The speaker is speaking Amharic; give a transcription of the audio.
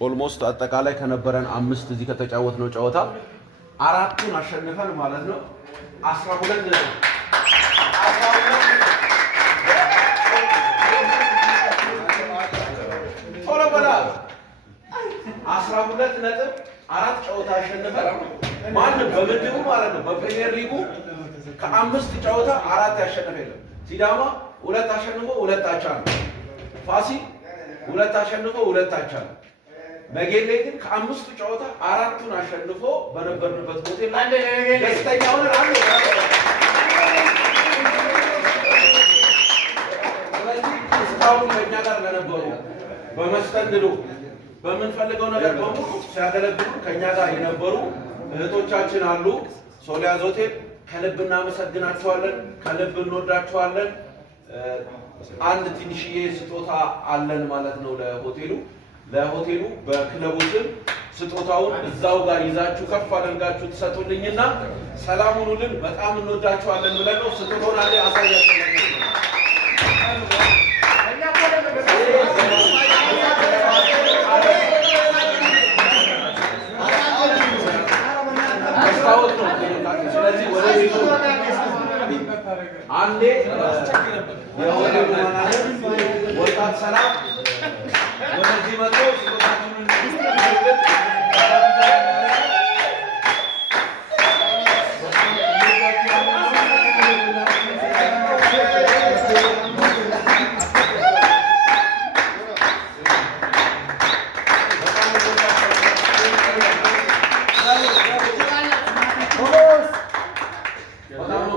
ኦልሞስት አጠቃላይ ከነበረን 5 እዚህ ከተጫወትነው ጨዋታ 4ቱን አሸንፈን ማለት ነው 12 ነጥብ 4 ጨዋታ አሸንፈን ማንም በምድቡ ማለት ነው በፕሪሚየር ሊጉ ከ5 ጨዋታ 4 ያሸነፈ የለም። ሲዳማ 2 አሸንፎ 2 አቻ ነው። ፋሲል 2 አሸንፎ 2 አቻ ነው። ነገሌ ግን ከ5 ጨዋታ 4ቱን አሸንፎ በነበርንበት ሆቴል ላይ ደስተኛ ሆነን አንድ እስካሁን ከእኛ ጋር ለነበሩ በመስተንግዶ በምንፈልገው ነገር በሙሉ ሲያገለግሉ ከእኛ ጋር የነበሩ እህቶቻችን አሉ። ሶሊያዝ ሆቴል ከልብ እናመሰግናቸዋለን፣ ከልብ እንወዳቸዋለን። አንድ ትንሽዬ ስጦታ አለን ማለት ነው ለሆቴሉ በክለቡ ስም ስጦታውን እዛው ጋር ይዛችሁ ከፍ አድርጋችሁ ትሰጡልኝና ሰላም ሁኑልን። በጣም እንወዳችኋለን ብለን ነው ስጦታውን አለ አሳያችሁ። ስለዚህ ወደ ቤቱ አንዴ የሆቴሉ ማናጀር ወጣት ሰላም ወደዚህ መጥቶ ስጦታችንን